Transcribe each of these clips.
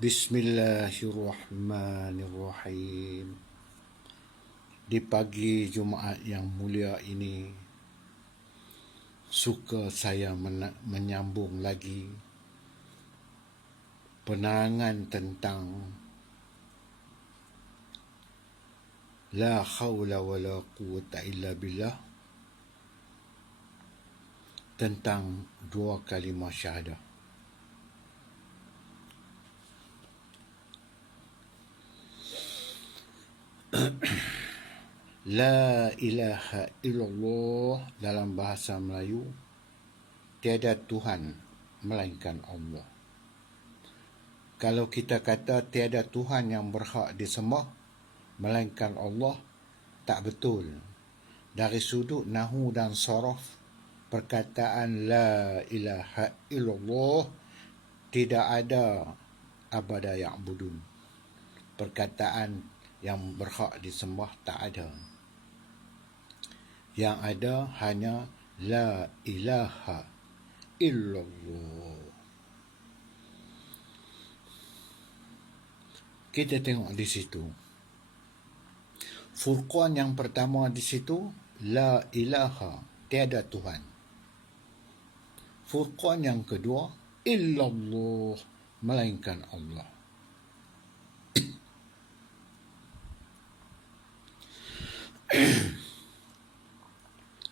Bismillahirrahmanirrahim. Di pagi Jumaat yang mulia ini, suka saya menyambung lagi penerangan tentang la haula wala quwwata illa billah, tentang dua kalimah syahadah. La ilaha illallah dalam bahasa Melayu, tiada Tuhan melainkan Allah. Kalau kita kata tiada Tuhan yang berhak disembah melainkan Allah, tak betul. Dari sudut nahu dan sorof, perkataan la ilaha illallah tidak ada abada ya'budun. Perkataan yang berhak disembah tak ada. Yang ada hanya la ilaha illallah. Kita tengok di situ. Furqan yang pertama di situ, la ilaha, tiada Tuhan. Furqan yang kedua, illallah, melainkan Allah.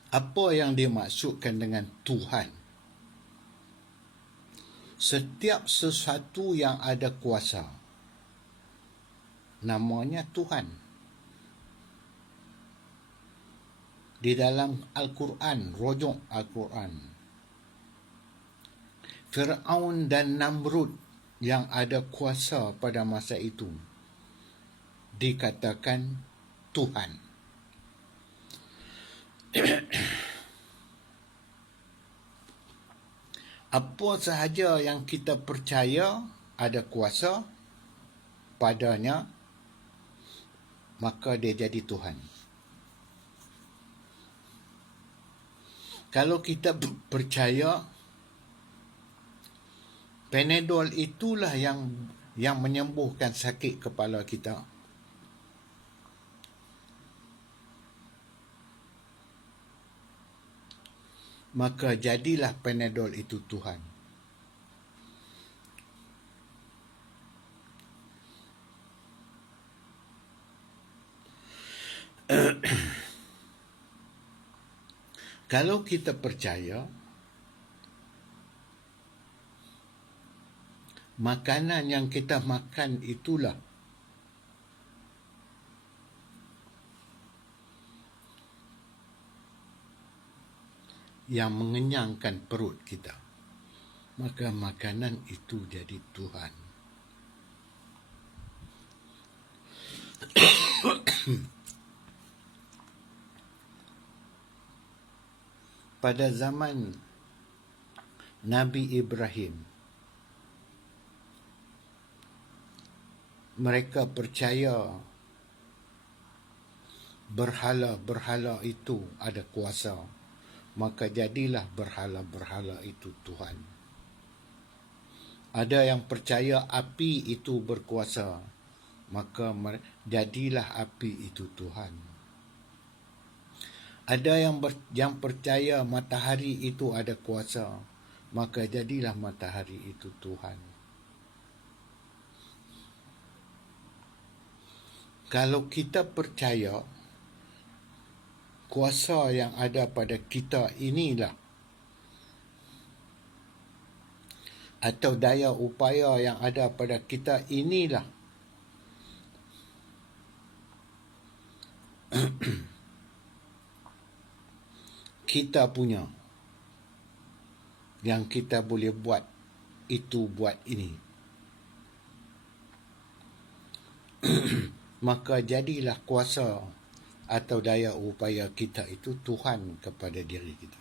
Apa yang dimaksudkan dengan Tuhan? Setiap sesuatu yang ada kuasa, namanya Tuhan. Di dalam Al-Quran, rujuk Al-Quran, Fir'aun dan Namrud yang ada kuasa pada masa itu dikatakan Tuhan. Apa sahaja yang kita percaya ada kuasa padanya, maka dia jadi Tuhan. Kalau kita percaya Panadol itulah yang menyembuhkan sakit kepala kita, maka jadilah Panadol itu Tuhan. Kalau kita percaya makanan yang kita makan itulah yang mengenyangkan perut kita, maka makanan itu jadi Tuhan. Pada zaman Nabi Ibrahim, mereka percaya berhala-berhala itu ada kuasa, maka jadilah berhala-berhala itu Tuhan. Ada yang percaya api itu berkuasa, maka jadilah api itu Tuhan. Ada yang percaya matahari itu ada kuasa, maka jadilah matahari itu Tuhan. Kalau kita percaya kuasa yang ada pada kita inilah, atau daya upaya yang ada pada kita inilah, kita punya, yang kita boleh buat itu buat ini, maka jadilah kuasa atau daya upaya kita itu Tuhan kepada diri kita.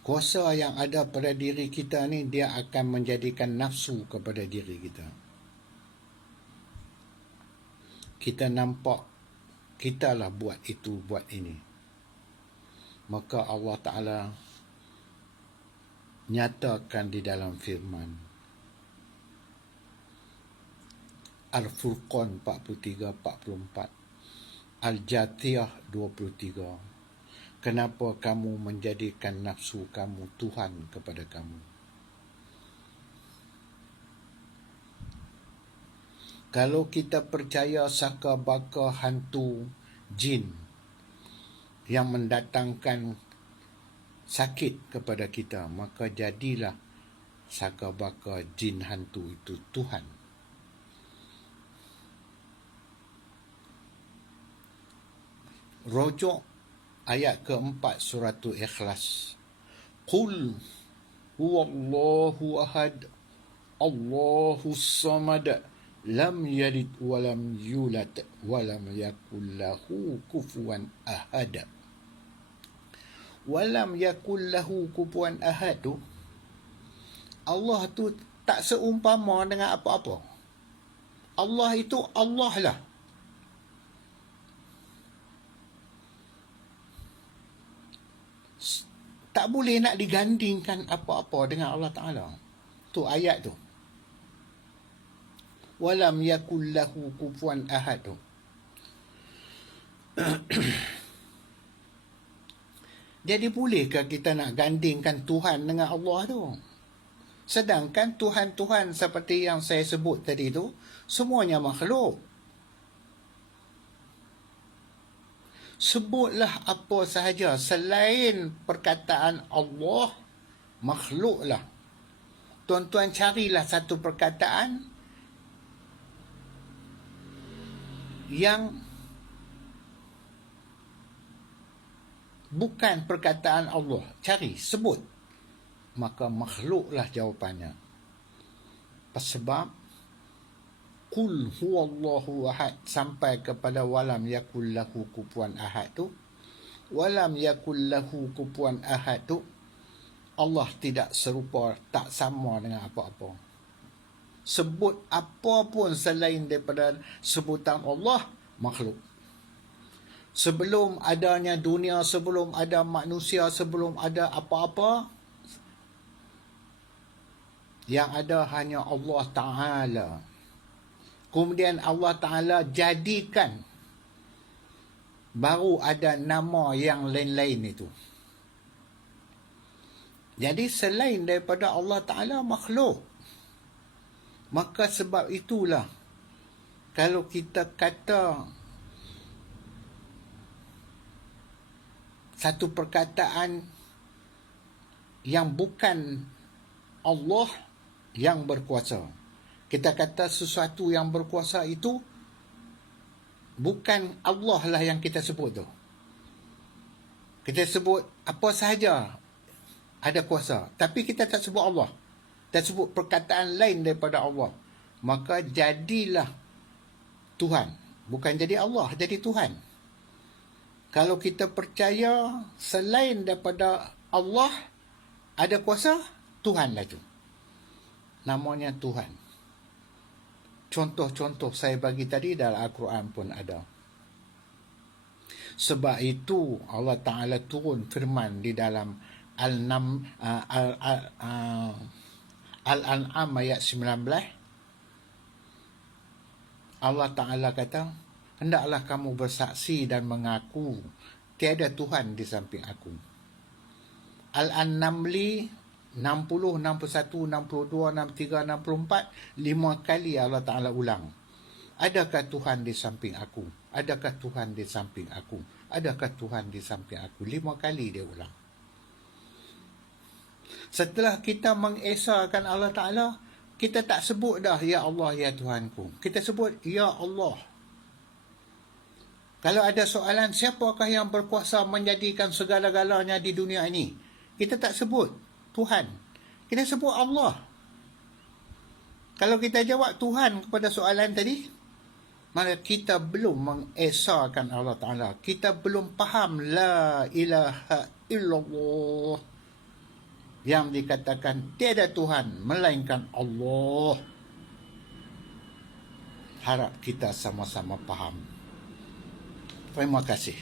Kuasa yang ada pada diri kita ni, dia akan menjadikan nafsu kepada diri kita. Kita nampak kitalah buat itu, buat ini. Maka Allah Ta'ala nyatakan di dalam firman Al-Furqan 43-44, Al-Jathiyah 23. Kenapa kamu menjadikan nafsu kamu Tuhan kepada kamu? Kalau kita percaya saka baka hantu jin yang mendatangkan sakit kepada kita, maka jadilah saka baka jin hantu itu Tuhan. Rojok ayat keempat surah Ikhlas. Qul huwallahu ahad, Allahus samad, lam yalid walam yulad walam yakul lahu kufuwan ahad. Walam yakul lahu kufuwan ahad tu, Allah tu tak seumpama dengan apa-apa. Allah itu Allah lah. Tak boleh nak digandingkan apa-apa dengan Allah Ta'ala. Tu ayat tu. Walam yakul lahu kufuwan ahad tu. Jadi bolehkah kita nak gandingkan Tuhan dengan Allah tu? Sedangkan Tuhan-Tuhan seperti yang saya sebut tadi tu, semuanya makhluk. Sebutlah apa sahaja selain perkataan Allah, makhluklah. Tuan-tuan carilah satu perkataan yang bukan perkataan Allah. Cari, sebut. Maka makhluklah jawapannya. Sebab Qul huwallahu ahad sampai kepada walam yakul lahu kufuwan ahad tu. Walam yakul lahu kufuwan ahad tu, Allah tidak serupa, tak sama dengan apa-apa. Sebut apa pun selain daripada sebutan Allah, makhluk. Sebelum adanya dunia, sebelum ada manusia, sebelum ada apa-apa, yang ada hanya Allah Ta'ala. Kemudian Allah Ta'ala jadikan baru ada nama yang lain-lain itu. Jadi selain daripada Allah Ta'ala, makhluk. Maka sebab itulah kalau kita kata satu perkataan yang bukan Allah yang berkuasa, kita kata sesuatu yang berkuasa itu bukan Allah lah yang kita sebut tu. Kita sebut apa sahaja ada kuasa, tapi kita tak sebut Allah. Kita sebut perkataan lain daripada Allah. Maka jadilah Tuhan. Bukan jadi Allah, jadi Tuhan. Kalau kita percaya selain daripada Allah ada kuasa, Tuhan lah tu. Namanya Tuhan. Contoh-contoh saya bagi tadi dalam Al-Quran pun ada. Sebab itu Allah Ta'ala turun firman di dalam Al-An'am ayat 19. Allah Ta'ala kata, hendaklah kamu bersaksi dan mengaku tiada Tuhan di samping aku. Al-An-Namli 60, 61, 62, 63, 64, 5 kali Allah Ta'ala ulang. Adakah Tuhan di samping aku? Adakah Tuhan di samping aku? Adakah Tuhan di samping aku? 5 kali dia ulang. Setelah kita mengesahkan Allah Ta'ala, kita tak sebut dah, Ya Allah, Ya Tuhanku. Kita sebut, Ya Allah. Kalau ada soalan, siapakah yang berkuasa menjadikan segala-galanya di dunia ini? Kita tak sebut Tuhan. Kita sebut Allah. Kalau kita jawab Tuhan kepada soalan tadi, maka kita belum mengesahkan Allah Ta'ala. Kita belum faham La ilaha illallah, yang dikatakan tiada Tuhan melainkan Allah. Harap kita sama-sama faham. Terima kasih.